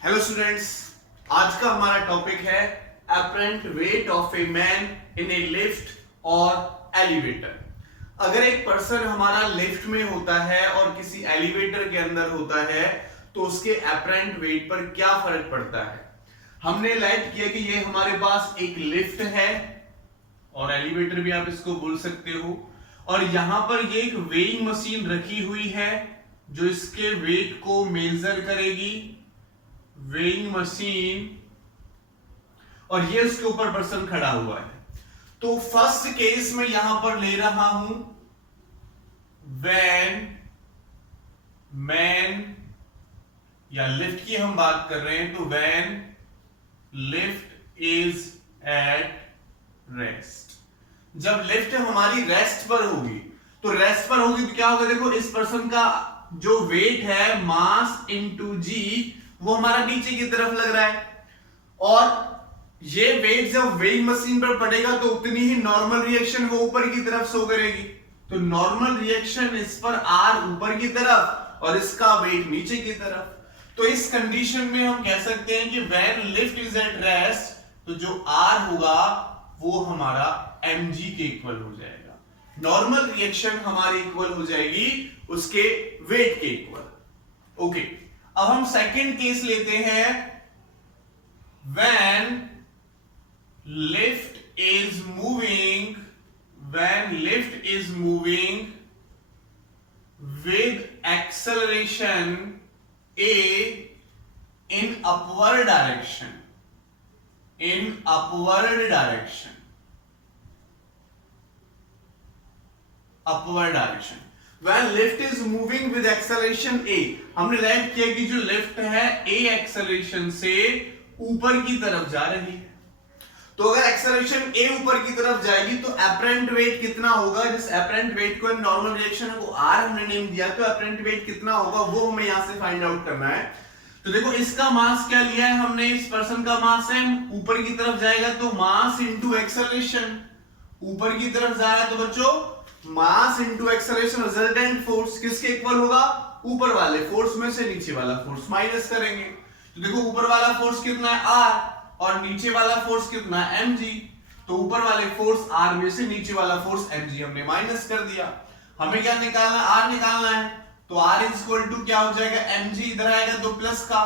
Hello students, आज का हमारा टॉपिक है apparent weight of a man in A lift और एलिवेटर। अगर एक पर्सन हमारा लिफ्ट में होता है और किसी एलिवेटर के अंदर होता है तो उसके एपरेंट वेट पर क्या फर्क पड़ता है। हमने लाइट किया कि ये हमारे पास एक लिफ्ट है और एलिवेटर भी आप इसको बोल सकते हो, और यहां पर ये एक वेइंग मशीन रखी हुई है जो इसके वेट को मेजर करेगी, वेइंग मशीन, और ये उसके ऊपर पर्सन खड़ा हुआ है। तो फर्स्ट केस में यहां पर ले रहा हूं व्हेन मैन, या लिफ्ट की हम बात कर रहे हैं तो when lift is at rest. जब लिफ्ट हमारी रेस्ट पर होगी तो रेस्ट पर होगी तो क्या होगा, देखो इस पर्सन का जो वेट है मास इनटू जी वो हमारा नीचे की तरफ लग रहा है, और ये वेट जब वेइंग मशीन पर पड़ेगा तो उतनी ही नॉर्मल रिएक्शन वो ऊपर की तरफ शो करेगी। तो नॉर्मल रिएक्शन इस पर आर ऊपर की तरफ और इसका वेट नीचे की तरफ। तो इस कंडीशन में हम कह सकते हैं कि when lift is at rest तो जो आर होगा वो हमारा mg के इक्वल हो जाएगा। नॉर्मल रिएक्शन हमारी इक्वल हो जाएगी उसके वेट के इक्वल। ओके, अब हम सेकंड केस लेते हैं when lift is moving with acceleration a in upward direction, when lift is moving with acceleration a, हमने लाइट किया कि जो लिफ्ट है a एक्सेलरेशन से ऊपर की तरफ जा रही है। तो अगर एक्सेलरेशन a ऊपर की तरफ जाएगी तो एपरेंट वेट कितना होगा, जिस एपरेंट वेट को नॉर्मल रिएक्शन को r हमने नेम दिया, तो एपरेंट वेट कितना होगा वो हमें यहां से फाइंड आउट करना है। तो देखो इसका मास क्या लिया है हमने, इस पर्सन का मास है, ऊपर की तरफ जाएगा तो मास इंटू एक्सेलरेशन, ऊपर की तरफ जा रहा है तो बच्चों मास इंटू एक्सेलरेशन, रिजल्टेंट फोर्स किसके इक्वल होगा, ऊपर वाले फोर्स में से नीचे वाला फोर्स माइनस करेंगे। तो देखो ऊपर वाला फोर्स कितना है r और नीचे वाला फोर्स कितना है mg, तो ऊपर वाले फोर्स r में से नीचे वाला फोर्स mg हमने माइनस कर दिया। हमें क्या निकालना है, r निकालना है, तो r इज इक्वल टू क्या हो जाएगा, mg इधर आएगा तो प्लस का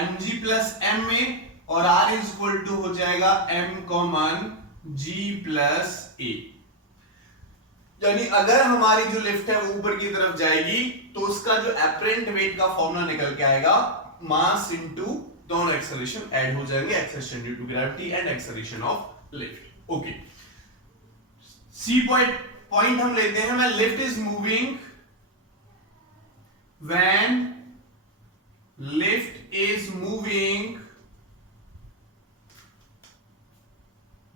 mg प्लस m में, और r इज इक्वल टू हो जाएगा m common g plus a। यानी अगर हमारी जो लिफ्ट है वो ऊपर की तरफ जाएगी तो उसका जो एपरेंट वेट का फॉर्मूला निकल के आएगा मास इनटू दोनों एक्सेलरेशन ऐड हो जाएंगे, acceleration due to gravity and acceleration of lift. Okay, C point हम लेते हैं, when lift is moving, when lift is moving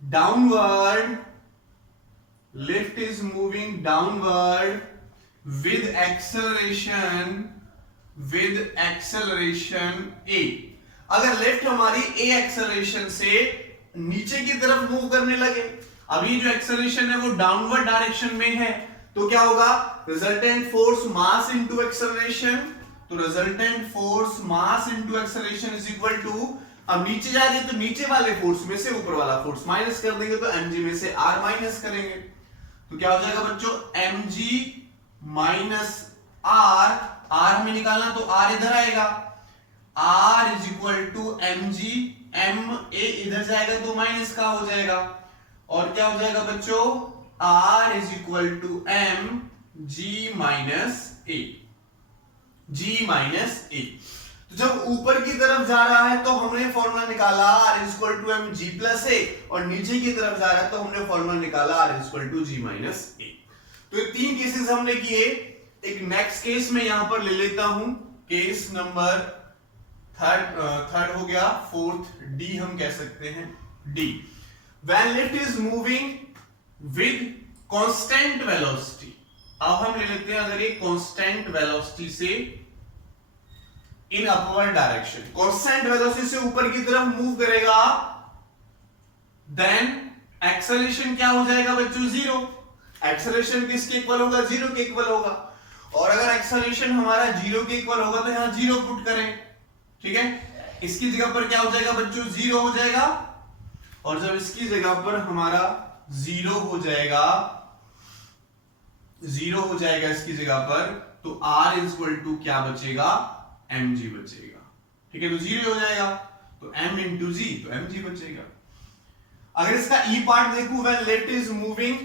downward, lift is moving downward with acceleration a। अगर lift हमारी a acceleration से नीचे की तरफ मूव करने लगे, अभी जो एक्सेलरेशन है वो डाउनवर्ड डायरेक्शन में है, तो क्या होगा, resultant force mass into acceleration, तो resultant force mass into acceleration is equal to, अब नीचे जा रही है तो नीचे वाले फोर्स में से ऊपर वाला फोर्स माइनस कर देंगे, तो mg में से r माइनस करेंगे, तो क्या हो जाएगा बच्चों, mg माइनस r, r हमें निकालना तो r इधर आएगा, r is equal to mg, m a इधर जाएगा तो माइनस का हो जाएगा, और क्या हो जाएगा बच्चों, r is equal to m g minus a, g minus a। तो जब ऊपर की तरफ जा रहा है तो हमने फॉर्मूला निकाला r is equal to m g plus a, और नीचे की तरफ जा रहा है तो हमने फॉर्मूला निकाला r is equal to g minus a। तो ये तीन केसेस हमने किए। एक नेक्स्ट केस में यहां पर ले लेता हूं, केस नंबर थर्ड हो गया, फोर्थ डी हम कह सकते हैं, D, when lift is moving with constant velocity. अब हम ले लेते हैं अगर ये कांस्टेंट वेलोसिटी से in upward direction, constant velocity से ऊपर की तरफ मूव करेगा, देन एक्सेलरेशन क्या हो जाएगा बच्चों, जीरो। एक्सेलरेशन किसके इक्वल होगा, जीरो के इक्वल होगा। और अगर एक्सेलरेशन हमारा जीरो के इक्वल होगा तो यहां जीरो पुट करें, ठीक है। इसकी जगह पर क्या हो जाएगा बच्चों, 0 हो जाएगा। और जब इसकी जगह पर हमारा 0 हो जाएगा, 0 हो जाएगा इसकी जगह पर, तो R इज इक्वल टू क्या बचेगा, mg बचेगा। ठीक है, तो 0 हो जाएगा, तो m इंटू जी, तो mg बचेगा। अगर इसका ई पार्ट देखूं, when lift is moving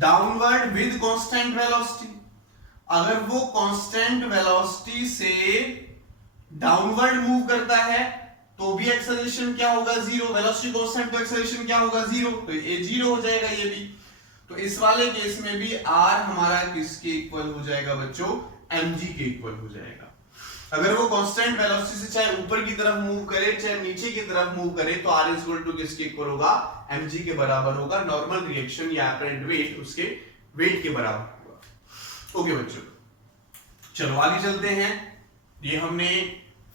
downward with constant velocity, अगर वो कांस्टेंट वेलोसिटी से डाउनवर्ड मूव करता है तो भी एक्सेलरेशन क्या होगा, 0। वेलोसिटी कांस्टेंट तो एक्सेलरेशन क्या होगा, 0, तो ये 0 हो जाएगा ये भी। तो इस वाले केस में भी r हमारा किसके इक्वल हो जाएगा बच्चों, mg के इक्वल हो जाएगा। अगर वो कांस्टेंट वेलोसिटी से चाहे ऊपर की तरफ मूव करे चाहे नीचे की तरफ मूव करे, तो r इक्वल टू किसके इक्वल होगा, mg के बराबर होगा। नॉर्मल रिएक्शन या अपरेंट वेट उसके वेट के बराबर होगा। ओके बच्चों, चलो आगे चलते हैं। ये हमने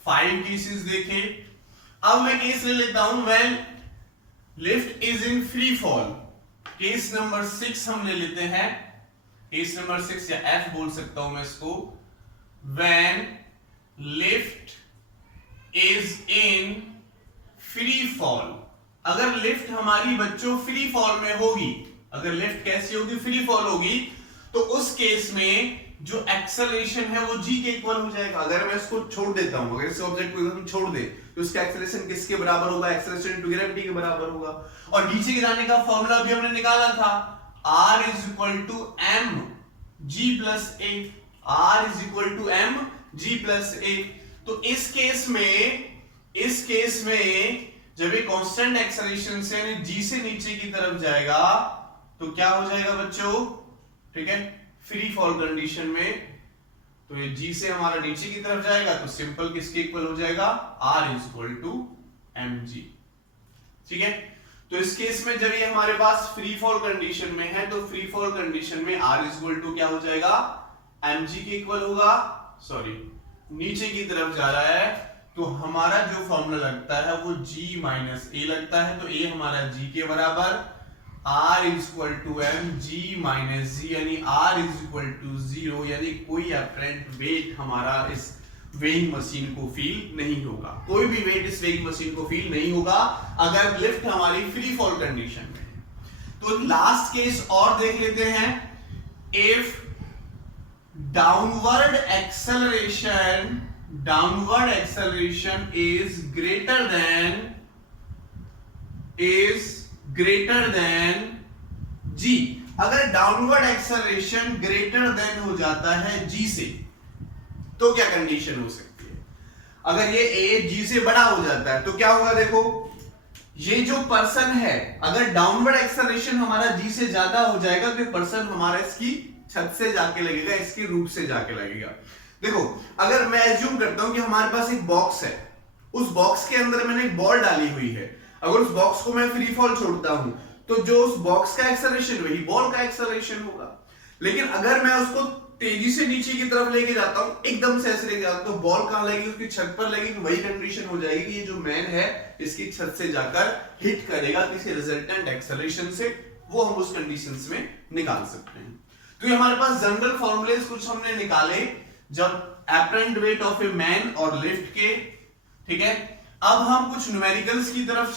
5 केसेस देखे। अब मैं केस ले लेता हूं when lift is in free fall. Case number 6 हम ले लेते हैं। केस नंबर 6 या F बोल सकता हूं मैं इसको। When lift is in free fall, अगर लिफ्ट हमारी बच्चों फ्री फॉल में होगी, अगर लिफ्ट कैसी होगी, फ्री फॉल होगी, तो उस केस में जो एक्सेलरेशन है वो g के इक्वल हो जाएगा। अगर मैं इसको छोड़ देता हूं, अगर इस ऑब्जेक्ट को एकदम छोड़ दे, तो उसका एक्सेलरेशन किसके बराबर होगा, एक्सेलरेशन टू ग्रेविटी के बराबर होगा। और नीचे गिराने का फॉर्मूला भी हमने निकाला था, r is equal to m g plus a, r is equal to m g plus a। तो इस केस में जब ये कांस्टेंट एक्सेलरेशन से g से नीचे की तरफ जाएगा तो क्या हो जाएगा बच्चों, ठीक है, फ्री फॉल कंडीशन में, तो ये g से हमारा नीचे की तरफ जाएगा तो सिंपल किसके इक्वल हो जाएगा, r is equal to mg। ठीक है, तो इस केस में जब ये हमारे पास फ्री फॉल कंडीशन में है, तो फ्री फॉल कंडीशन में r इज इक्वल टू क्या हो जाएगा, mg के इक्वल होगा। सॉरी, नीचे की तरफ जा रहा है तो हमारा जो फॉर्मूला लगता है वो g माइनस a लगता है, तो a हमारा g के बराबर, r is equal to m g minus g, यानी r इज इक्वल टू 0, यानी कोई अपरेंट वेट हमारा इस वेइंग मशीन को फील नहीं होगा। कोई भी वेट इस वेइंग मशीन को फील नहीं होगा अगर लिफ्ट हमारी फ्री फॉल कंडीशन में है। तो लास्ट केस और देख लेते हैं। If downward acceleration is greater than g, अगर डाउनवर्ड एक्सेलरेशन ग्रेटर देन हो जाता है g से, तो क्या कंडीशन हो सकती है। अगर ये a g से बड़ा हो जाता है तो क्या होगा, देखो ये जो पर्सन है, अगर डाउनवर्ड एक्सेलरेशन हमारा g से ज्यादा हो जाएगा तो पर्सन हमारा इसकी छत से जाके लगेगा, इसके रूफ से जाके लगेगा। देखो, अगर मैं एज्यूम करता हूं कि हमारे पास एक बॉक्स है, उस बॉक्स के अंदर मैंने एक बॉल डाली हुई है, अगर उस बॉक्स को मैं फ्री फॉल छोड़ता हूं तो जो उस बॉक्स का एक्सेलरेशन वही बॉल का एक्सेलरेशन होगा। लेकिन अगर मैं उसको तेजी से नीचे की तरफ लेके जाता हूं, एकदम से ऐसे लेके जाता हूं, तो बॉल कहां लगेगी, उसकी छत पर लगेगी। वही कंडीशन हो जाएगी कि ये जो मैन है इसकी छत से जाकर हिट करेगा किसी रिजल्टेंट एक्सेलरेशन से, वो हम उस कंडीशंस में निकाल सकते हैं। तो ये हमारे पास जनरल फॉर्मूलेस कुछ हमने निकाले जब apparent weight of a man और लिफ्ट के। ठीक है, अब हम कुछ न्यूमेरिकल्स की तरफ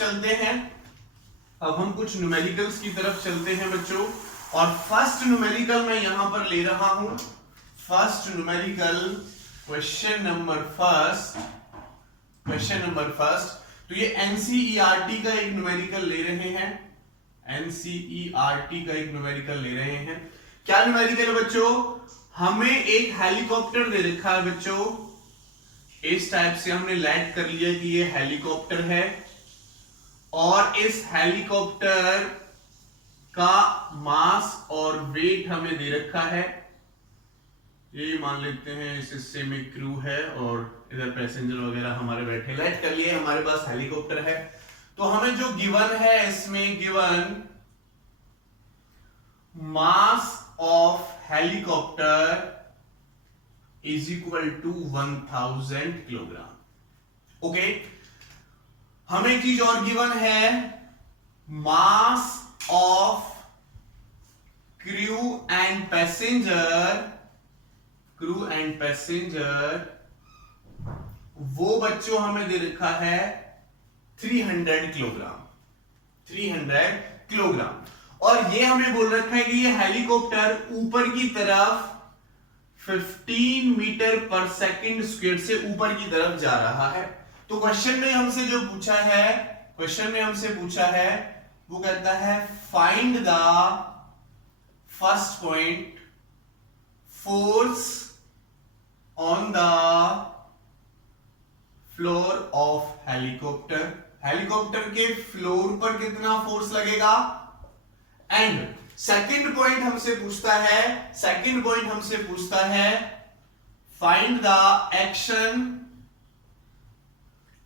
चलते हैं बच्चों। और फर्स्ट न्यूमेरिकल मैं यहां पर ले रहा हूं, first numerical question number first. तो ये एनसीईआरटी का एक न्यूमेरिकल ले रहे हैं, एनसीईआरटी का एक न्यूमेरिकल ले रहे हैं। क्या न्यूमेरिकल बच्चों, हमें एक हेलीकॉप्टर दे रखा है बच्चों, इस टाइप से हमने लैंड कर लिया कि ये हेलीकॉप्टर है, और इस हेलीकॉप्टर का मास और वेट हमें दे रखा है। ये मान लेते हैं इस हिस्से में क्रू है और इधर पैसेंजर वगैरह हमारे बैठे। लैंड कर लिए, हमारे पास हेलीकॉप्टर है। तो हमें जो गिवन है, इसमें given mass of helicopter is equal to 1000 kilogram. Okay, हमें एक चीज और गिवन है, mass of crew and passenger वो बच्चों हमें दे रखा है 300 किलोग्राम, 300 किलोग्राम। और ये हमें बोल रखा है कि ये हेलीकॉप्टर ऊपर की तरफ 15 मीटर पर सेकंड स्क्वायर से ऊपर की तरफ जा रहा है। तो क्वेश्चन में हमसे जो पूछा है, क्वेश्चन में हमसे पूछा है, वो कहता है find the first point force on the floor of helicopter. Helicopter के फ्लोर पर कितना फोर्स लगेगा। एंड सेकंड पॉइंट हमसे पूछता है, सेकंड पॉइंट हमसे पूछता है find the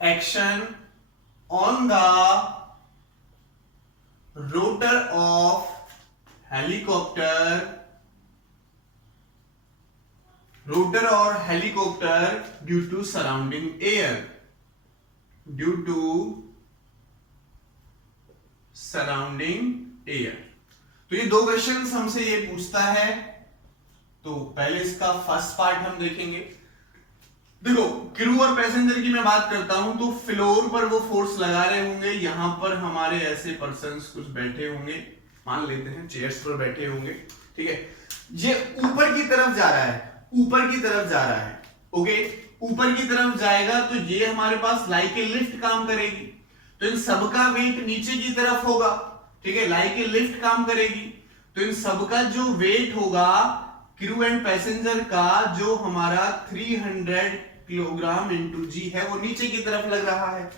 action on the rotor of helicopter, rotor और helicopter due to surrounding air, due to surrounding air. तो ये दो क्वेश्चंस हमसे ये पूछता है। तो पहले इसका फर्स्ट पार्ट हम देखेंगे। देखो क्रू और पैसेंजर की मैं बात करता हूं तो फ्लोर पर वो फोर्स लगा रहे होंगे, यहां पर हमारे ऐसे पर्सन्स कुछ बैठे होंगे, मान लेते हैं चेयर्स पर बैठे होंगे, ठीक है। ये ऊपर की तरफ जा रहा है, ऊपर की तरफ जा रहा है, ओके। ऊपर की तरफ जाएगा तो ये हमारे पास लाइक ए लिफ्ट काम करेगी, तो इन सबका वेट नीचे की तरफ होगा, ठीक है। लाइक ए लिफ्ट काम करेगी तो इन सबका जो वेट होगा क्रू एंड पैसेंजर का, जो हमारा 300 किलोग्राम इंटू जी है, वो नीचे की तरफ लग रहा है।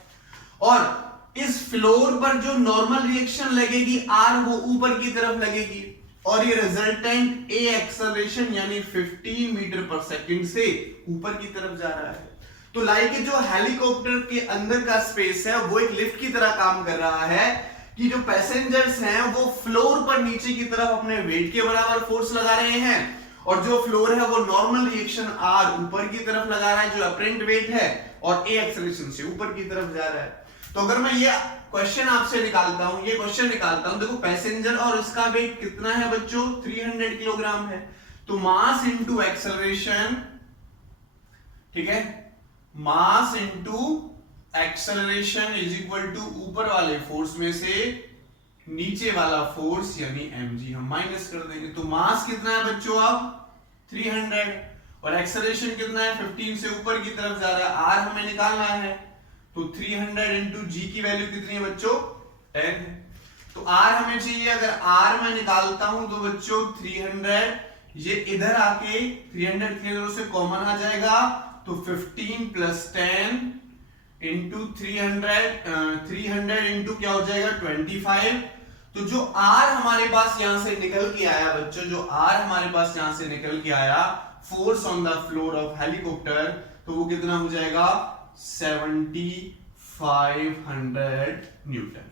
और इस फ्लोर पर जो नॉर्मल रिएक्शन लगेगी आर, वो ऊपर की तरफ लगेगी। और ये रिजल्टेंट ए एक्सेलरेशन यानी 15 मीटर पर सेकंड से ऊपर की तरफ जा रहा है। तो लाइक जो हेलीकॉप्टर के अंदर का स्पेस है वो एक लिफ्ट की तरह काम कर रहा है कि जो पैसेंजर्स हैं वो फ्लोर पर नीचे की तरफ अपने वेट के बराबर फोर्स लगा रहे हैं, और जो फ्लोर है वो नॉर्मल रिएक्शन आर ऊपर की तरफ लगा रहा है, जो अपरेंट वेट है, और ए एक्सेलरेशन से ऊपर की तरफ जा रहा है। तो अगर मैं ये क्वेश्चन आपसे निकालता हूं, ये क्वेश्चन निकालता हूं, देखो पैसेंजर और उसका वेट कितना है बच्चों, 300 किलोग्राम है। तो मास इंटू एक्सेलरेशन, ठीक है, mass into acceleration is equal to ऊपर वाले फोर्स में से नीचे वाला फोर्स यानी mg हम माइनस कर देंगे। तो मास कितना है बच्चों अब 300, और एक्सेलरेशन कितना है 15 से ऊपर की तरफ जा रहा है, r हमें निकालना है। तो 300 इंटू जी की वैल्यू कितनी है बच्चों 10 है। तो r हमें चाहिए, अगर r मैं निकालता हूं तो बच्चों 300, ये इधर आके 300 300 से कॉमन आ जाएगा, तो 15 प्लस 10 इंटू 300 इंटू क्या हो जाएगा 25। तो जो r हमारे पास यहां से निकल के आया बच्चों, जो r हमारे पास यहां से निकल के आया force on the floor of helicopter, तो वो कितना हो जाएगा 7500 न्यूटन।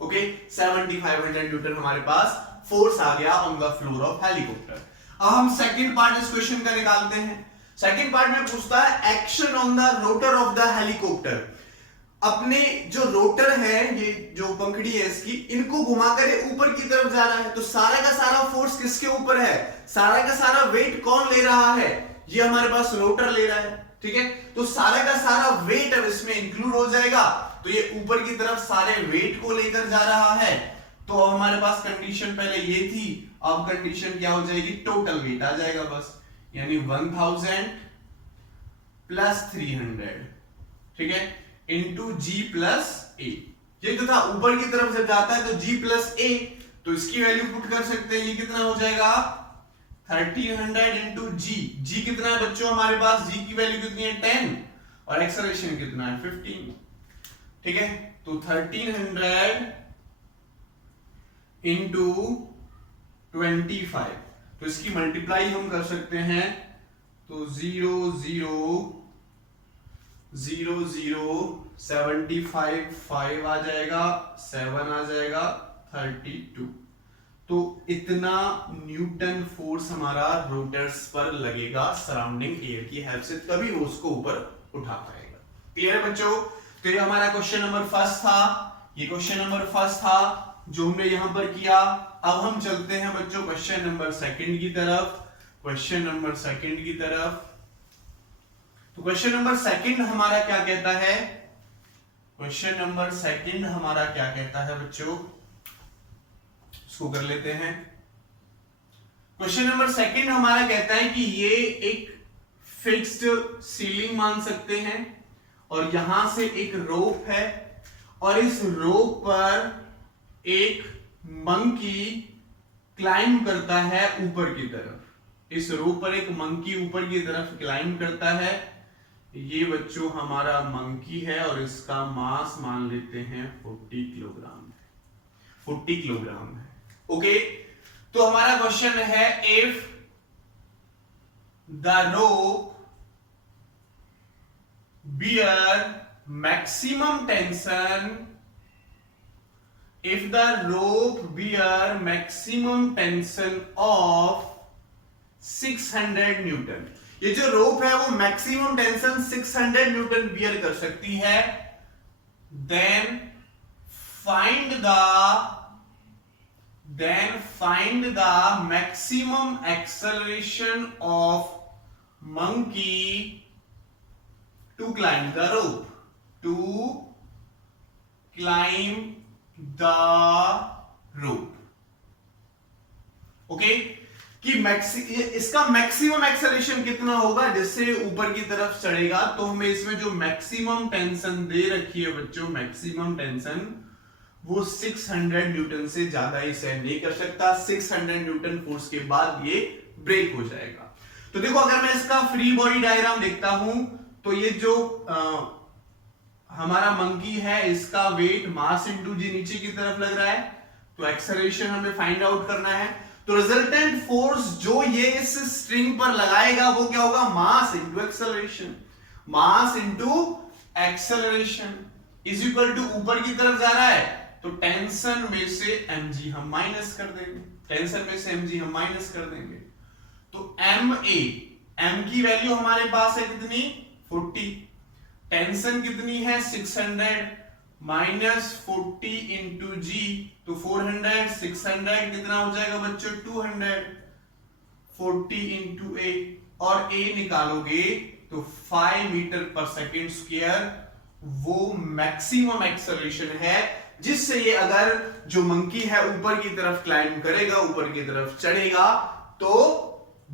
ओके, 7500 न्यूटन हमारे पास फोर्स आ गया on the floor of helicopter. अब हम सेकंड पार्ट इस क्वेश्चन का निकालते हैं। सेकंड पार्ट में पूछता है action on the rotor of the helicopter. अपने जो रोटर है, ये जो पंखड़ी है इसकी, इनको घुमाकर ये ऊपर की तरफ जा रहा है। तो सारा का सारा फोर्स किसके ऊपर है, सारा का सारा वेट कौन ले रहा है, ये हमारे पास रोटर ले रहा है, ठीक है। तो सारा का सारा वेट अब इसमें इंक्लूड हो जाएगा, तो ये ऊपर की तरफ सारे वेट को लेकर जा रहा है। तो हमारे पास कंडीशन पहले ये थी, अब कंडीशन क्या हो जाएगी, टोटल वेट आ जाएगा बस, यानी 1000 प्लस 300, ठीक है, इंटू जी प्लस ए। ये तो था ऊपर की तरफ जब जाता है तो जी प्लस ए, तो इसकी वैल्यू पुट कर सकते हैं, ये कितना हो जाएगा 1300 इंटू जी। जी कितना है बच्चों हमारे पास, जी की वैल्यू कितनी है 10, और एक्सेलरेशन कितना है 15, ठीक है। तो 1300 इंटू 25, तो इसकी मल्टीप्लाई हम कर सकते हैं, तो 0 0 0 0 75 5 आ जाएगा, 7 आ जाएगा 32। तो इतना न्यूटन फोर्स हमारा रोटर्स पर लगेगा सराउंडिंग एयर की हेल्प से, तभी वो उसको ऊपर उठा पाएगा। क्लियर है बच्चों। तो ये हमारा क्वेश्चन नंबर फर्स्ट था, ये क्वेश्चन नंबर फर्स्ट था जो हमने यहां पर किया। अब हम चलते हैं बच्चों क्वेश्चन नंबर सेकंड की तरफ, क्वेश्चन नंबर सेकंड की तरफ। तो क्वेश्चन नंबर सेकंड हमारा क्या कहता है, क्वेश्चन नंबर सेकंड हमारा क्या कहता है बच्चों, इसको कर लेते हैं। क्वेश्चन नंबर सेकंड हमारा कहता है कि ये एक फिक्स्ड सीलिंग मान सकते हैं और यहां से एक रोप है और इस रोप पर एक मंकी क्लाइंब करता है ऊपर की तरफ। इस रोप पर एक मंकी ऊपर की तरफ क्लाइंब करता है। ये बच्चों हमारा मंकी है और इसका मास मान लेते हैं 40 किलोग्राम, 40 किलोग्राम है। ओके, तो हमारा क्वेश्चन है if the rope bear maximum tension, if the rope bear maximum tension of 600 Newton, ये जो रोप है वो मैक्सिमम टेंशन 600 न्यूटन बियर कर सकती है, then find the maximum acceleration of monkey to climb the rope, to climb the rope. Okay, कि इसका maximum acceleration कितना होगा जिससे ऊपर की तरफ चढ़ेगा। तो हमें इसमें जो मैक्सिमम टेंशन दे रखी है बच्चों, मैक्सिमम टेंशन वो 600 न्यूटन से ज्यादा ही सहन नहीं कर सकता। 600 न्यूटन फोर्स के बाद ये ब्रेक हो जाएगा। तो देखो, अगर मैं इसका फ्री बॉडी डायग्राम देखता हूं तो ये जो हमारा मंकी है इसका वेट मास इंटू जी नीचे की तरफ लग रहा है, तो एक्सेलरेशन हमें फाइंड आउट करना है। तो रिजल्टेंट फोर्स जो ये इस स्ट्रिंग पर लगाएगा वो क्या होगा, mass into acceleration, mass into acceleration is equal to ऊपर की तरफ जा रहा है तो टेंशन में से mg हम माइनस कर देंगे, टेंशन में से mg हम माइनस कर देंगे। तो m की वैल्यू हमारे पास है कितनी, 40, टेंशन कितनी है 600 माइनस 40 इंटू जी, तो 400, 600 कितना हो जाएगा बच्चों 200, 40 इंटू ए, और ए निकालोगे तो 5 मीटर पर सेकेंड स्क्वायर वो मैक्सिमम एक्सेलरेशन है जिससे ये अगर जो मंकी है ऊपर की तरफ क्लाइंब करेगा, ऊपर की तरफ चढ़ेगा, तो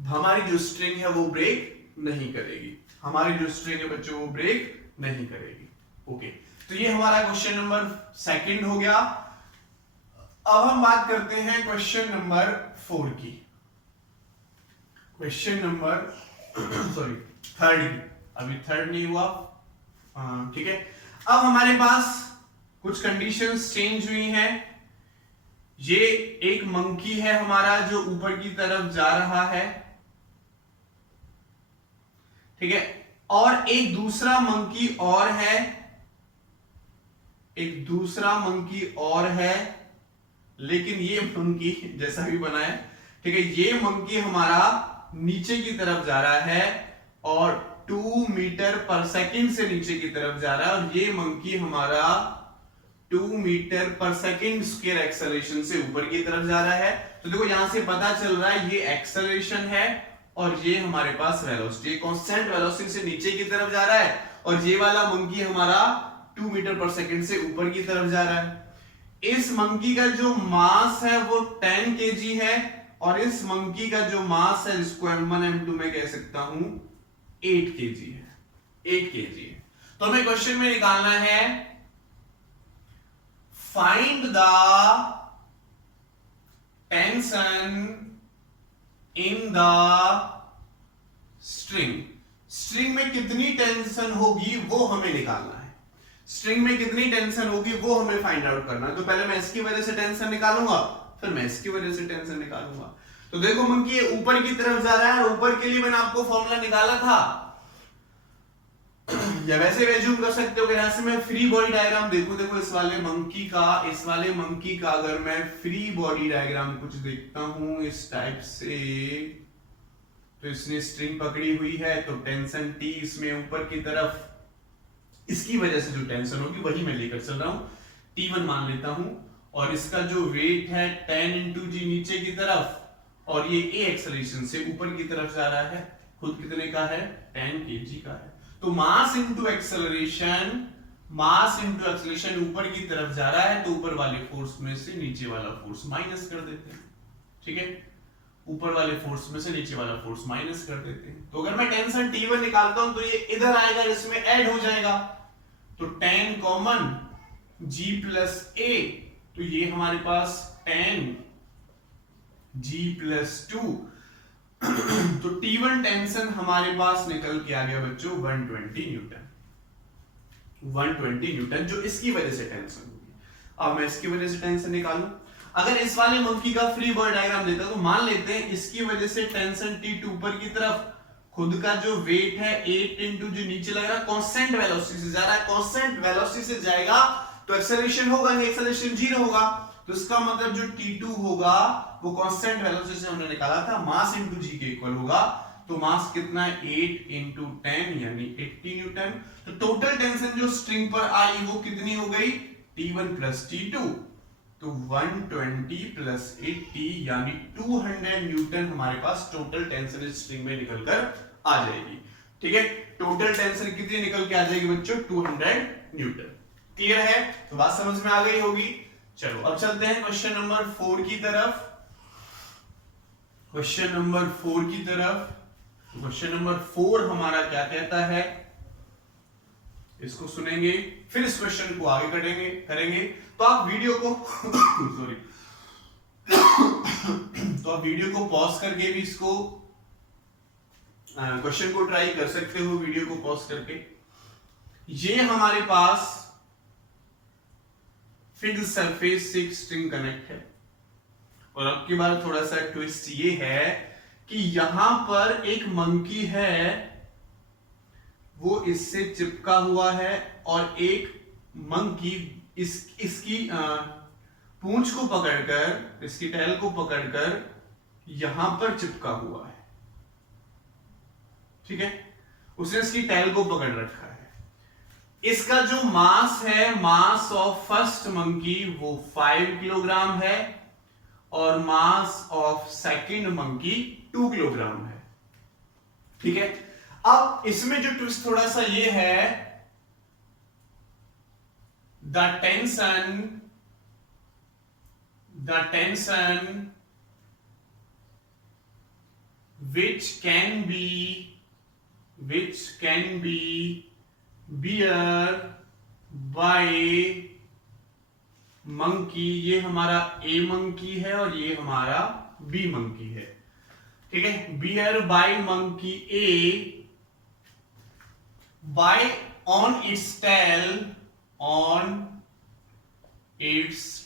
हमारी जो स्ट्रिंग है वो ब्रेक नहीं करेगी, हमारी जो स्ट्रिंग है बच्चों वो ब्रेक नहीं करेगी। ओके, तो ये हमारा क्वेश्चन नंबर सेकंड हो गया। अब हम बात करते हैं क्वेश्चन नंबर 4 की, क्वेश्चन नंबर सॉरी थर्ड की, अभी थर्ड नहीं हुआ, ठीक है। अब हमारे पास कुछ कंडीशंस चेंज हुई हैं। ये एक मंकी है हमारा जो ऊपर की तरफ जा रहा है, ठीक है, और एक दूसरा मंकी और है, एक दूसरा मंकी और है, लेकिन ये मंकी जैसा भी बना है, ठीक है, ये मंकी हमारा नीचे की तरफ जा रहा है और 2 मीटर पर सेकंड से नीचे की तरफ जा रहा है, और ये मंकी हमारा 2 मीटर पर सेकंड स्क्वायर एक्सेलरेशन से ऊपर की तरफ जा रहा है। तो देखो यहां से पता चल रहा है ये एक्सेलरेशन है और ये हमारे पास वेलोसिटी, कांस्टेंट वेलोसिटी से नीचे की तरफ जा रहा है, और ये वाला मंकी हमारा 2 मीटर पर सेकंड से ऊपर की तरफ जा रहा है। इस मंकी का जो मास है वो 10 kg है, और इस मंकी का जो मास है जिसको m1 m2 में कह सकता हूं 8 kg है, 8 kg है। तो हमें क्वेश्चन में निकालना है find the tension in the string. String में कितनी टेंशन होगी वो हमें निकालना है, स्ट्रिंग में कितनी टेंशन होगी वो हमें फाइंड आउट करना है। तो पहले मैं इसकी वजह से टेंशन निकालूंगा, फिर मैं इसकी वजह से टेंशन निकालूंगा। तो देखो मंकी ऊपर की तरफ जा रहा है, ऊपर के लिए मैंने आपको फॉर्मूला निकाला था, या वैसे एज्यूम कर सकते हो कि यहां से मैं फ्री बॉडी डायग्राम देखूं, देखो इस वाले मंकी का अगर मैं फ्री बॉडी डायग्राम कुछ देखता हूं इस टाइप से, तो इसने स्ट्रिंग पकड़ी हुई है, तो टेंशन T इसमें ऊपर की तरफ, इसकी वजह से जो टेंशन होगी वही मैं लेकर चल रहा हूं, T1 मान लेता हूं, और इसका जो वेट है 10 इंटू जी नीचे की तरफ, और ये A एक्सेलरेशन से ऊपर की तरफ जा रहा है, खुद कितने का है 10 kg का है। तो मास into acceleration, mass into acceleration ऊपर की तरफ जा रहा है तो ऊपर वाले फोर्स में से नीचे वाला फोर्स माइनस कर देते हैं, ठीक है, ऊपर वाले फोर्स में से नीचे वाला फोर्स माइनस कर देते हैं। तो अगर मैं टेंशन T1 निकालता हूं तो ये इधर आएगा, इसमें ऐड हो जाएगा, तो 10 कॉमन G प्लस A, तो ये हमारे पास 10 G प्लस 2, तो T1 टेंशन हमारे पास निकल के आ गया बच्चों 120 न्यूटन, 120 न्यूटन, जो इसकी वजह से टेंशन होगी। अब मैं इसकी वजह से टेंशन निकालूं, अगर इस वाले मंकी का फ्री बॉडी डायग्राम देता तो मान लेते हैं इसकी वजह से टेंशन T2 ऊपर की तरफ, खुद का जो वेट है 8 इंटू जो नीचे लग रहा है कांस्टेंट वेलोसिटी से जा रहा है, कांस्टेंट वेलोसिटी से जाएगा तो एक्सेलरेशन होगा नहीं, एक्सेलरेशन 0 होगा, तो इसका मतलब जो T2 होगा वो कांस्टेंट वेलोसिटी से हमने निकाला था मास इंटू जी के इक्वल होगा, तो मास कितना है 8 इंटू 10 यानी 80 न्यूटन। तो टोटल टेंशन जो स्ट्रिंग पर आई वो कितनी हो गई T1 प्लस T2, तो 120 प्लस 80 यानी 200 न्यूटन हमारे पास टोटल टेंशन इस स्ट्रिंग में निकल कर आ जाएगी, ठीक है। टोटल टेंशन कितनी निकल के आ जाएगी बच्चों 200 न्यूटन। क्लियर है, तो बात समझ में आ गई होगी। चलो अब चलते हैं क्वेश्चन नंबर 4 की तरफ। क्वेश्चन नंबर 4 की तरफ, क्वेश्चन नंबर 4 हमारा क्या कहता है, इसको सुनेंगे फिर इस क्वेश्चन को आगे करेंगे। तो आप वीडियो को सॉरी तो आप वीडियो को पॉज करके भी इसको क्वेश्चन को ट्राई कर सकते हो, वीडियो को पॉज करके। ये हमारे पास फिक्स्ड सरफेस से स्ट्रिंग कनेक्ट है, और अब की बार थोड़ा सा ट्विस्ट ये है कि यहां पर एक मंकी है वो इससे चिपका हुआ है, और एक मंकी इसकी पूंछ को पकड़कर, इसकी टैल को पकड़कर यहां पर चिपका हुआ है, ठीक है, उसने इसकी टैल को पकड़ रखा है। इसका जो मास है, मास ऑफ फर्स्ट मंकी वो 5 किलोग्राम है, और mass of second monkey 2 kilogram है, ठीक है। अब इसमें जो ट्विस्ट थोड़ा सा ये है, the tension which can be bear by monkey, ये हमारा A मंकी है और ये हमारा B मंकी है, ठीक है। bear by monkey A by on its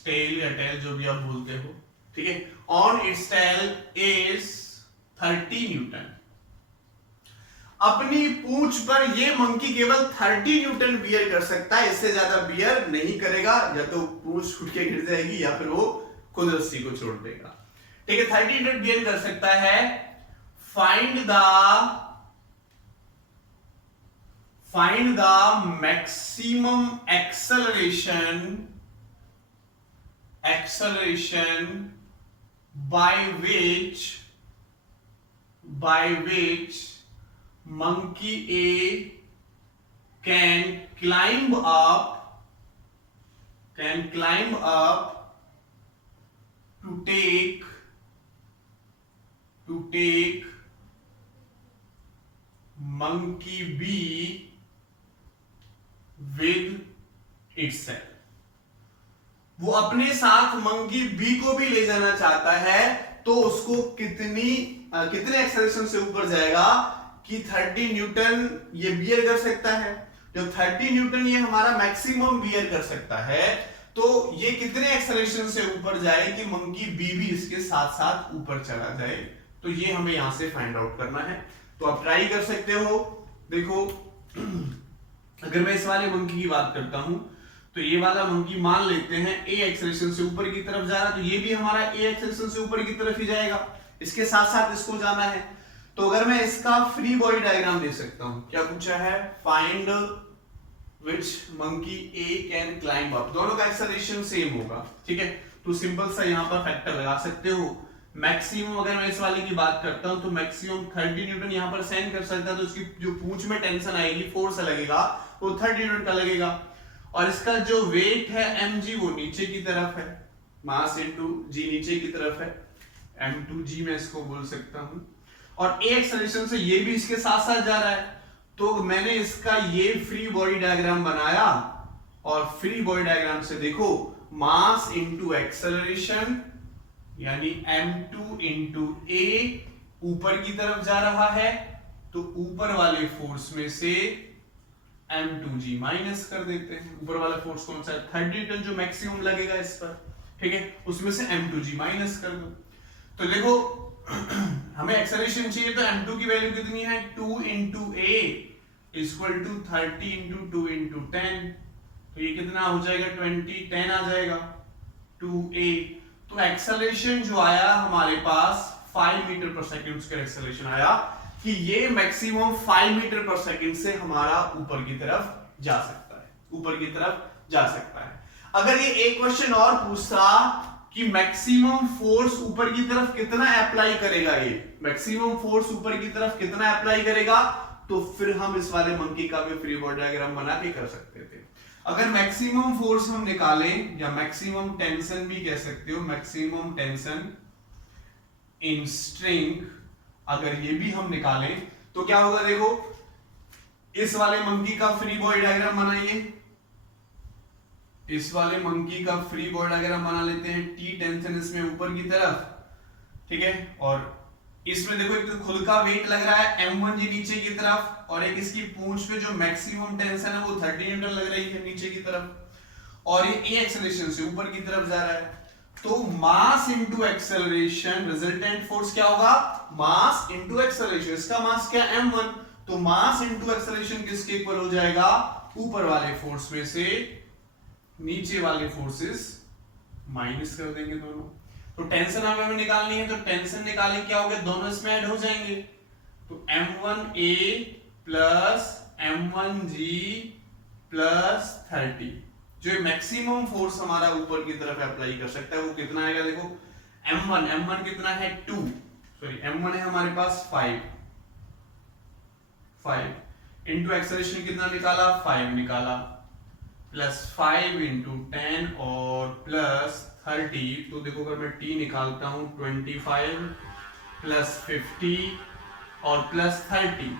tail या tail जो भी आप बोलते हो, ठीक है, on its tail is 30 Newton. अपनी पूंछ पर ये मंकी केवल 30 न्यूटन बियर कर सकता है, इससे ज्यादा बियर नहीं करेगा, या तो पूंछ छूट के गिर जाएगी या फिर वो खुद रस्सी को छोड़ देगा, ठीक है। 30 न्यूटन बियर कर सकता है। Find the maximum acceleration by which monkey A can climb up to take monkey B with itself। वो अपने साथ मंकी बी को भी ले जाना चाहता है, तो उसको कितने एक्सेलरेशन से ऊपर जाएगा कि 30 न्यूटन ये बियर कर सकता है। जब 30 न्यूटन ये हमारा मैक्सिमम बियर कर सकता है, तो ये कितने एक्सेलरेशन से ऊपर जाए कि मंकी बी भी इसके साथ साथ ऊपर चला जाए, तो ये हमें यहां से फाइंड आउट करना है। तो आप ट्राई कर सकते हो। देखो अगर मैं इस वाले मंकी की बात करता हूं, तो ये वाला मंकी मान लेते हैं ए एक्सेलरेशन से ऊपर की तरफ जा रहा है, तो ये भी हमारा ए एक्सेलरेशन से ऊपर की तरफ ही जाएगा, इसके साथ साथ इसको जाना है। तो अगर मैं इसका फ्री बॉडी डायग्राम दे सकता हूं, क्या पूछा है, find which monkey A can climb up, दोनों का एक्सेलरेशन सेम होगा, ठीक है। तो सिंपल सा यहां पर फैक्टर लगा सकते हो मैक्सिमम अगर मैं इस वाले की बात करता हूं तो मैक्सिमम 30 न्यूटन यहां पर साइन कर सकता है, तो इसकी जो पूंछ में टेंशन आएगी, फोर्स लगेगा, वो 30 न्यूटन का लगेगा। और इसका जो वेट है mg वो नीचे की तरफ है, मास इनटू जी नीचे की तरफ है, m2g मैं इसको बोल सकता हूं। और ए एक्सेलरेशन से ये भी इसके साथ साथ जा रहा है, तो मैंने इसका ये फ्री बॉडी डायग्राम बनाया, और फ्री बॉडी डायग्राम से देखो मास इनटू एक्सेलरेशन यानी m2 इंटू ए ऊपर की तरफ जा रहा है, तो ऊपर वाले फोर्स में से m2g माइनस कर देते हैं। ऊपर वाला फोर्स कौन सा है? 30 न्यूटन जो मैक्सिमम लगेगा इस पर, ठीक है, उसमें से m2g माइनस कर दो। तो देखो हमें एक्सेलरेशन चाहिए, तो m2 की वैल्यू कितनी है? 2 into a equal to 30 into 2 into 10, तो ये कितना हो जाएगा? 20, 10 आ जाएगा 2a। तो एक्सेलरेशन जो आया हमारे पास 5 मीटर पर सेकंड, उसका एक्सेलरेशन आया कि ये मैक्सिमम 5 मीटर पर सेकंड से हमारा ऊपर की तरफ जा सकता है, ऊपर की तरफ जा सकता है। अगर ये एक क्वेश्चन और पूछता कि मैक्सिमम फोर्स ऊपर की तरफ कितना अप्लाई करेगा, ये मैक्सिमम फोर्स ऊपर की तरफ कितना अप्लाई करेगा, तो फिर हम इस वाले मंकी का भी फ्री बॉडी डायग्राम बना के कर सकते थे। अगर मैक्सिमम फोर्स हम निकालें, या मैक्सिमम टेंशन भी कह सकते हो, मैक्सिमम टेंशन इन स्ट्रिंग, अगर ये भी हम निकालें तो क्या होगा? देखो इस वाले मंकी का फ्री बॉडी डायग्राम बनाइए, इस वाले मंकी का फ्री बॉडी डायग्राम बना लेते हैं। टी टेंशन इसमें ऊपर की तरफ, ठीक है, और इसमें देखो एक तो खुद का वेट लग रहा है m1g नीचे की तरफ, और एक इसकी पूंछ पे जो मैक्सिमम टेंशन है वो 30 न्यूटन लग रही है नीचे की तरफ, और ये ए एक्सेलरेशन से ऊपर की तरफ जा रहा है। तो मास इनटू एक्सेलरेशन, रिजल्टेंट फोर्स क्या होगा? मास इनटू एक्सेलरेशन। इसका मास क्या? m1, तो मास इनटू एक्सेलरेशन किसके इक्वल हो जाएगा? ऊपर वाले फोर्स में से नीचे वाले फोर्सेस माइनस कर देंगे दोनों। तो टेंशन हमें निकालनी है, तो टेंशन निकालें, क्या हो गया? दोनों इसमें ऐड हो जाएंगे, तो m1a प्लस m1g प्लस 30, जो मैक्सिमम फोर्स हमारा ऊपर की तरफ अप्लाई कर सकता है वो कितना आएगा? देखो m1 कितना है? 2, सॉरी m1 है हमारे पास 5 इंटू एक्सेलरेशन कितना निकाला? 5 निकाला, प्लस 5 इंटू 10 और प्लस 30, तो देखो अगर मैं t निकालता हूं 25 प्लस 50 और प्लस 30,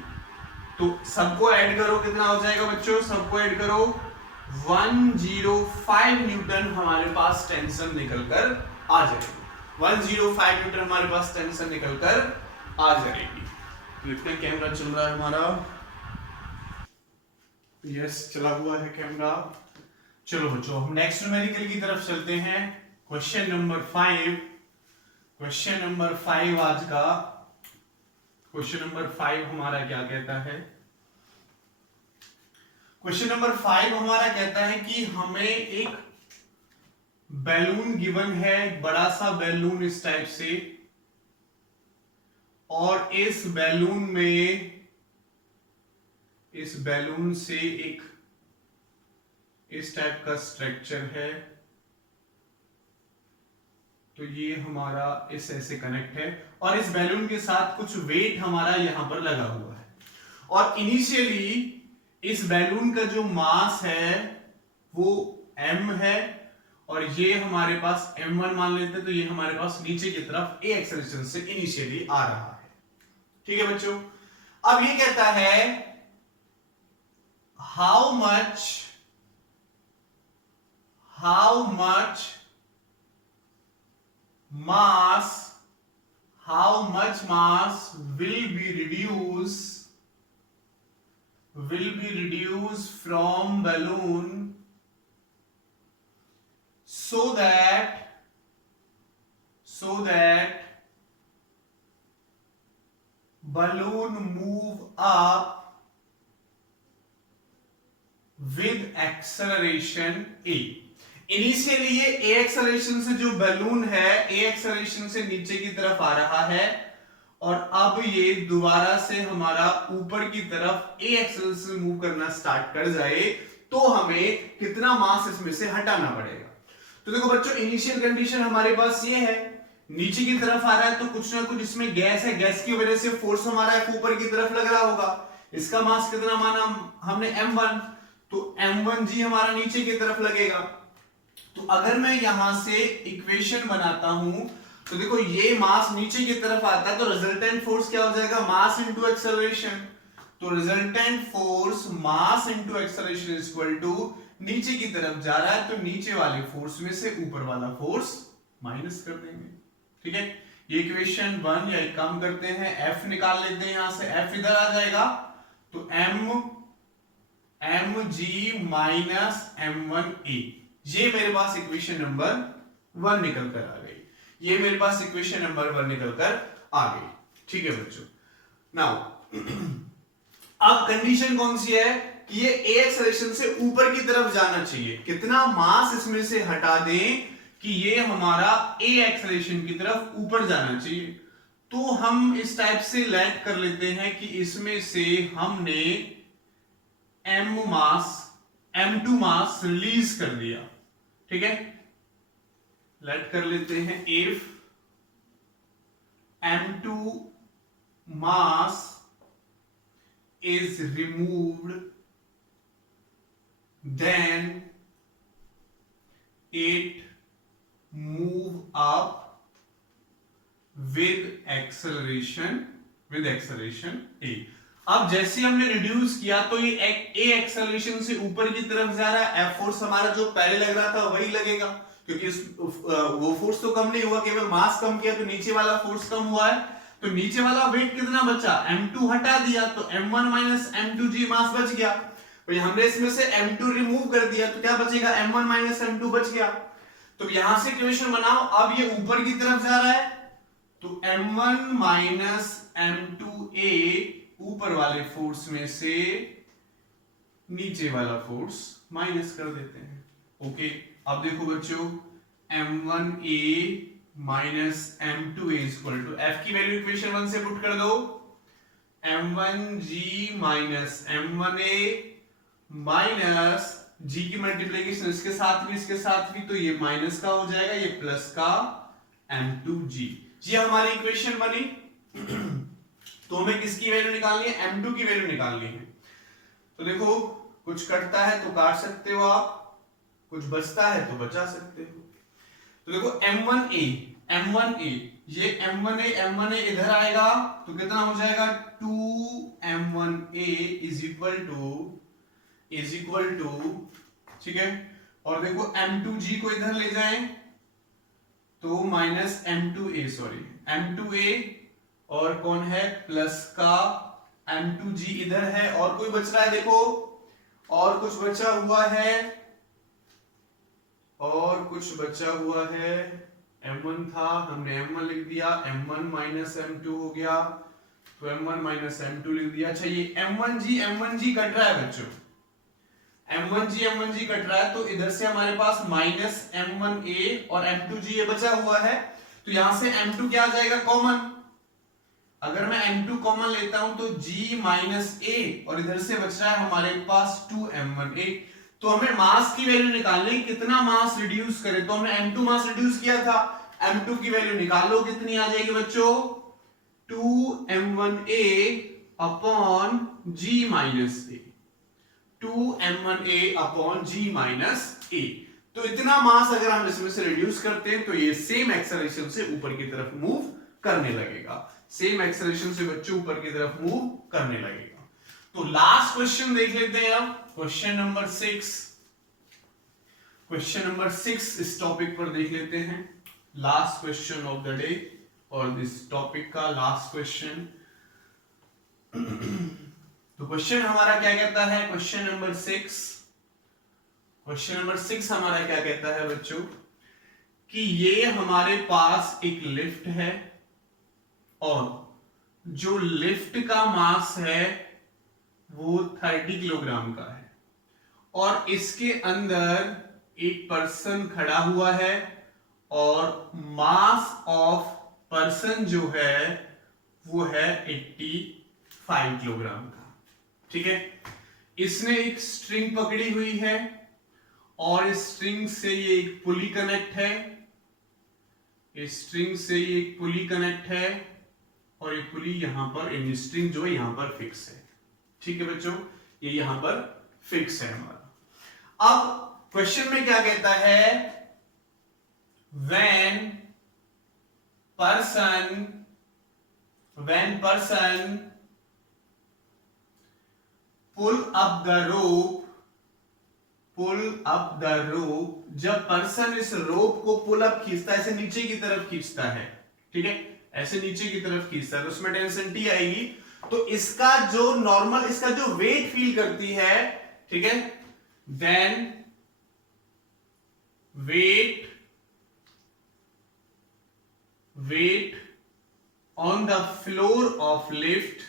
तो सबको ऐड करो, कितना हो जाएगा बच्चों? सबको ऐड करो 105 न्यूटन हमारे पास टेंशन निकलकर आ जाएगी। 105 न्यूटन हमारे पास टेंशन निकलकर आ जाएगी। देखते हैं कैमरा चल रहा है हमारा, यस चला हुआ है कैमरा। चलो बच्चों हम नेक्स्ट न्यूमेरिकल की तरफ चलते हैं। क्वेश्चन नंबर 5, क्वेश्चन नंबर 5 आज का क्वेश्चन नंबर 5 हमारा क्या कहता है? क्वेश्चन नंबर 5 हमारा कहता है कि हमें एक बैलून गिवन है, एक बड़ा सा बैलून इस टाइप से, और इस बैलून से एक इस टाइप का स्ट्रक्चर है, तो ये हमारा इस ऐसे कनेक्ट है, और इस बैलून के साथ कुछ वेट हमारा यहां पर लगा हुआ है, और इनिशियली इस बैलून का जो मास है वो m है, और ये हमारे पास m1 मान लेते हैं, तो ये hमारे पास नीचे की तरफ a एक्सेलरेशन से इनिशियली आ रहा है। ठीक है बच्चों, अब ये कहता है how much mass will be reduced from balloon so that balloon move up with acceleration a। Initially ये a एक्सेलरेशन से जो बैलून है a एक्सेलरेशन से नीचे की तरफ आ रहा है, और अब ये दोबारा से हमारा ऊपर की तरफ a एक्सेलरेशन से मूव करना स्टार्ट कर जाए, तो हमें कितना मास इसमें से हटाना पड़ेगा। तो देखो बच्चों, इनिशियल कंडीशन हमारे पास ये है नीचे की तरफ आ रहा है तो कुछ ना कुछ इसमें गैस है, गैस की वजह से फोर्स हमारा F ऊपर की तरफ लग रहा होगा। इसका मास कितना माना हमने m1, तो m1g हमारा नीचे की तरफ लगेगा। तो अगर मैं यहां से इक्वेशन बनाता हूं तो देखो ये मास नीचे की तरफ आता है तो रिजल्टेंट फोर्स क्या हो जाएगा, मास इनटू एक्सेलरेशन। तो resultant force mass into acceleration is equal to नीचे की तरफ जा रहा है तो नीचे वाले फोर्स में से ऊपर वाला फोर्स माइनस कर देंगे। ठीक है, ये इक्वेशन 1, या एक काम करते हैं F निकाल लेते हैं, यहां से F इधर आ जाएगा तो mg माइनस m1a, ये मेरे पास इक्वेशन नंबर 1 निकल कर आ गई। ये मेरे पास इक्वेशन नंबर 1 निकल कर आ गई। ठीक है बच्चों, नाउ अब कंडीशन कौन सी है कि ये a एक्सेलरेशन से ऊपर की तरफ जाना चाहिए। कितना मास इसमें से हटा दें कि ये हमारा a एक्सेलरेशन की तरफ ऊपर जाना चाहिए। तो हम इस टाइप से लेट कर लेते हैं कि इसमें से हमने m2 मास रिलीज कर दिया। ठीक है, लेट कर लेते हैं if m2 mass is removed then it move up with acceleration a। अब जैसे हमने रिड्यूस किया तो ये a एक्सेलरेशन से ऊपर की तरफ जा रहा है, F फोर्स हमारा जो पहले लग रहा था वही लगेगा क्योंकि वो फोर्स तो कम नहीं हुआ, केवल मास कम किया तो नीचे वाला फोर्स कम हुआ है। तो नीचे वाला वेट कितना बचा, m2 हटा दिया तो m1 माइनस m2g मास बच गया। तो हमने इसमें से m2 रिमूव कर दिया तो क्या बचेगा, m1 माइनस m2 बच गया। तो यहां से इक्वेशन बनाओ, अब ये ऊपर की तरफ जा रहा है तो m1 माइनस m2a ऊपर वाले फोर्स में से नीचे वाला फोर्स माइनस कर देते हैं। ओके, अब देखो बच्चों m1a माइनस m2a इक्वल टू F की वैल्यू इक्वेशन 1 से पुट कर दो, m1g minus m1a minus g की मल्टीप्लिकेशन इसके साथ भी तो ये माइनस का हो जाएगा, ये प्लस का m2g। ये हमारी इक्वेशन बनी। तो हमें किसकी वैल्यू निकालनी है, m2 की वैल्यू निकालनी है। तो देखो कुछ कटता है तो काट सकते हो आप, कुछ बचता है तो बचा सकते हो। तो देखो m1a ये m1a इधर आएगा तो कितना हो जाएगा 2m1a इज इक्वल टू ठीक है। और देखो m2g को इधर ले जाएं तो माइनस m2a और कौन है प्लस का m2g इधर है, और कोई बच रहा है देखो, और कुछ बचा हुआ है m1 था, हमने m1 लिख दिया, m1 माइनस m2 हो गया तो m1 माइनस m2 लिख दिया। अच्छा ये m1g कट रहा है बच्चों, m1g कट रहा है तो इधर से हमारे पास माइनस m1a और m2g ये बचा हुआ है तो यहां से m2 क्या आ जाएगा कॉमन। अगर मैं m2 कॉमन लेता हूं तो g माइनस a और इधर से बच रहा है हमारे पास 2m1a। तो हमें मास की वैल्यू निकालनी, कितना मास रिड्यूस करें, तो हमने m2 मास रिड्यूस किया था, m2 की वैल्यू निकालो कितनी आ जाएगी बच्चों 2m1a upon g minus a, 2m1a upon g minus a। तो इतना मास अगर हम इसमें से रिड्यूस करते हैं तो ये सेम एक्सेलरेशन से ऊपर की तरफ मूव करने लगेगा, सेम एक्सेलरेशन से बच्चों ऊपर की तरफ मूव करने लगेगा। तो लास्ट क्वेश्चन देख लेते हैं अब, क्वेश्चन नंबर 6 इस टॉपिक पर देख लेते हैं, last question of the day और दिस टॉपिक का लास्ट क्वेश्चन। तो क्वेश्चन हमारा क्या कहता है, क्वेश्चन नंबर 6 हमारा क्या कहता है बच्चों कि ये हमारे पास एक लिफ्ट है और जो लिफ्ट का मास है वो 30 किलोग्राम का है और इसके अंदर एक पर्सन खड़ा हुआ है और मास ऑफ पर्सन जो है वो है 85 किलोग्राम का। ठीक है, इसने एक स्ट्रिंग पकड़ी हुई है और इस स्ट्रिंग से ये एक पुली कनेक्ट है, इस स्ट्रिंग से ये एक पुली कनेक्ट है और ये पुली यहां पर इन स्ट्रिंग जो है यहां पर फिक्स है। ठीक है बच्चों, ये यहां पर फिक्स है हमारा। अब क्वेश्चन में क्या कहता है, when person pull up the rope, जब पर्सन इस रोप को पुल अप खींचता है, ऐसे नीचे की तरफ खींचता है, ठीक है, ऐसे नीचे की तरफ खींचता है, तो उसमें टेंशन टी आएगी। तो इसका जो नॉर्मल, इसका जो वेट फील करती है, ठीक है, then weight on the floor of lift,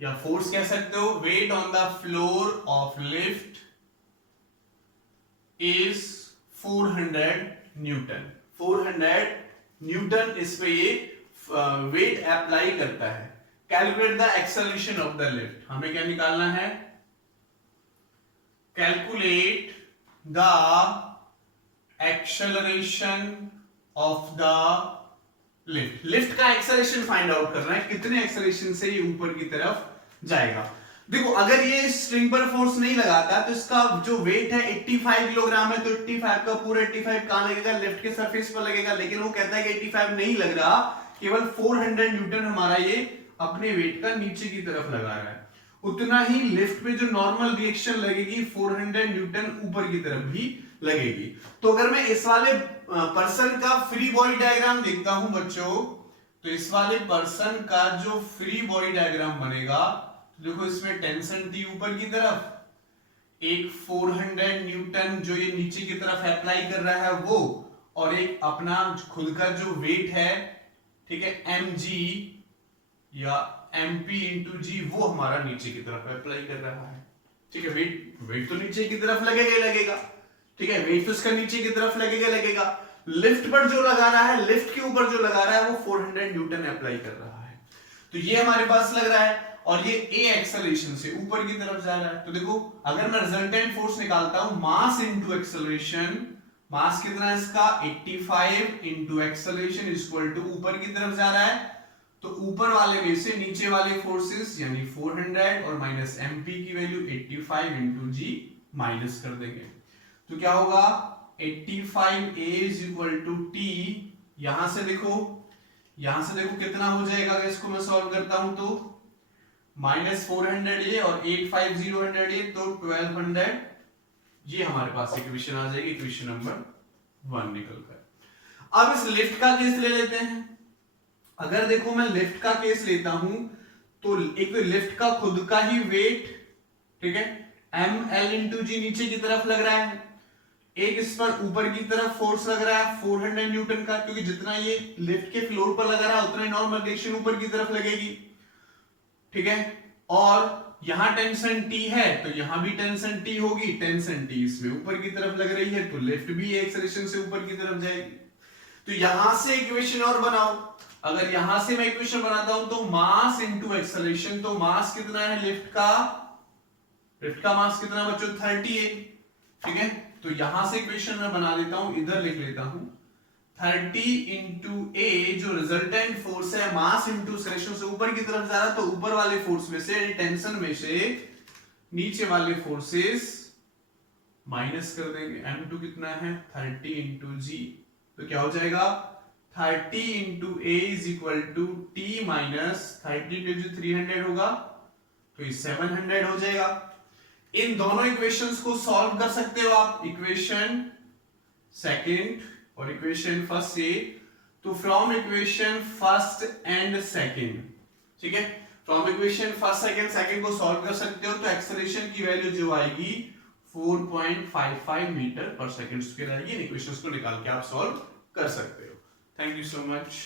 या फोर्स कह सकते हो, weight on the floor of lift is 400 newton. 400 newton इस पे ये वेट अप्लाई करता है। Calculate the acceleration of the lift, हमें क्या निकालना है, calculate the acceleration of the lift. Lift का एक्सेलरेशन फाइंड आउट करना है, कितने एक्सेलरेशन से ये ऊपर की तरफ जाएगा। देखो अगर ये स्ट्रिंग पर फोर्स नहीं लगाता तो इसका जो वेट है 85 किलोग्राम है, तो 85 का पूरा 85 कहां लगेगा, लिफ्ट के सरफेस पर लगेगा। लेकिन वो कहता है कि 85 नहीं लग रहा, केवल 400 न्यूटन हमारा ये अपने वेट का नीचे की तरफ लगा रहा है। उतना ही लिफ्ट पे जो नॉर्मल रिएक्शन लगेगी 400 न्यूटन ऊपर की तरफ भी लगेगी। तो अगर मैं इस वाले पर्सन का फ्री बॉडी डायग्राम देखता हूं बच्चों, तो इस वाले पर्सन का जो फ्री बॉडी डायग्राम बनेगा, देखो इसमें टेंशन टी ऊपर की तरफ, एक 400 न्यूटन जो ये नीचे की तरफ अप्लाई कर रहा है वो, और एक अपना खुद का जो वेट है, ठीक है, mg या mp इंटू जी, वो हमारा नीचे की तरफ अप्लाई कर रहा है। ठीक है, वेट तो नीचे की तरफ लगेगा, ठीक है, वेट तो इसका नीचे की तरफ लगेगा। लिफ्ट पर जो लगा रहा है, लिफ्ट के ऊपर जो लगा रहा है वो 400 न्यूटन अप्लाई कर रहा है। तो ये हमारे पास लग रहा है, और ये ए एक्सेलरेशन से ऊपर की तरफ जा रहा है। तो देखो अगर मैं रिजल्टेंट फोर्स निकालता हूं, मास इनटू एक्सेलरेशन, मास कितना है इसका 85 into acceleration is equal to ऊपर की तरफ जा रहा है, तो ऊपर वाले में से नीचे वाले फोर्सेस यानी 400 और माइनस एमपी की वैल्यू 85 इनटू जी माइनस कर देंगे। तो क्या होगा 85 a is equal to t, यहां से देखो कितना हो जाएगा, अगर इसको मैं सॉल्व करता हूं तो माइनस 400 ए और 850 100 ए, तो 1200, ये हमारे पास इक्वेशन आ जाएगी, इक्वेशन नंबर 1 निकल कर। अब इस लिफ्ट का केस ले लेते हैं। अगर देखो मैं लिफ्ट का केस लेता हूं, तो एक तो लिफ्ट का खुद का ही वेट, ठीक है, ml इंटू जी नीचे की तरफ लग रहा है, एक इस पर ऊपर की तरफ फोर्स लग रहा है 400 न्यूटन का, क्योंकि जितना ये लिफ्ट के फ्लोर पर लगा रहा है उतना ही नॉर्मल रिएक्शन ऊपर की तरफ लगेगी, ठीक है, और यहां टेंशन टी है तो यहां भी टेंशन टी होगी, टेंशन टी इसमें ऊपर की तरफ लग रही है, तो लिफ्ट भी एक्सेलरेशन से ऊपर की तरफ जाएगी। तो यहां से इक्वेशन और बनाओ, अगर यहां से मैं इक्वेशन बनाता हूं तो मास इनटू एक्सेलरेशन, तो मास कितना है लिफ्ट का मास कितना बच्चों 30 है, ठीक है, तो यहां से इक्वेशन मैं बना देता हूं, इधर लिख लेता हूं 30 इंटू ए, जो रिजल्टेंट फोर्स है मास इंटू एक्सेलरेशन से ऊपर की तरफ जा रहा है, तो ऊपर वाले फोर्स में से टेंशन में से नीचे वाले फोर्सेस माइनस कर देंगे। m2 कितना है 30 इंटू जी, तो क्या हो जाएगा 30 into a is equal to t minus 30 into 300 होगा, तो ये 700 हो जाएगा। इन दोनों इक्वेशंस को सॉल्व कर सकते हो आप, इक्वेशन सेकंड और इक्वेशन फर्स्ट से, तो from equation first and second, ठीक है, फ्रॉम इक्वेशन फर्स्ट सेकंड को सॉल्व कर सकते हो, तो एक्सेलरेशन की वैल्यू जो आएगी 4.55 मीटर पर सेकंड स्क्वायर आएगी। इन इक्वेशंस को निकाल के आप सॉल्व कर सकते हो। Thank you so much.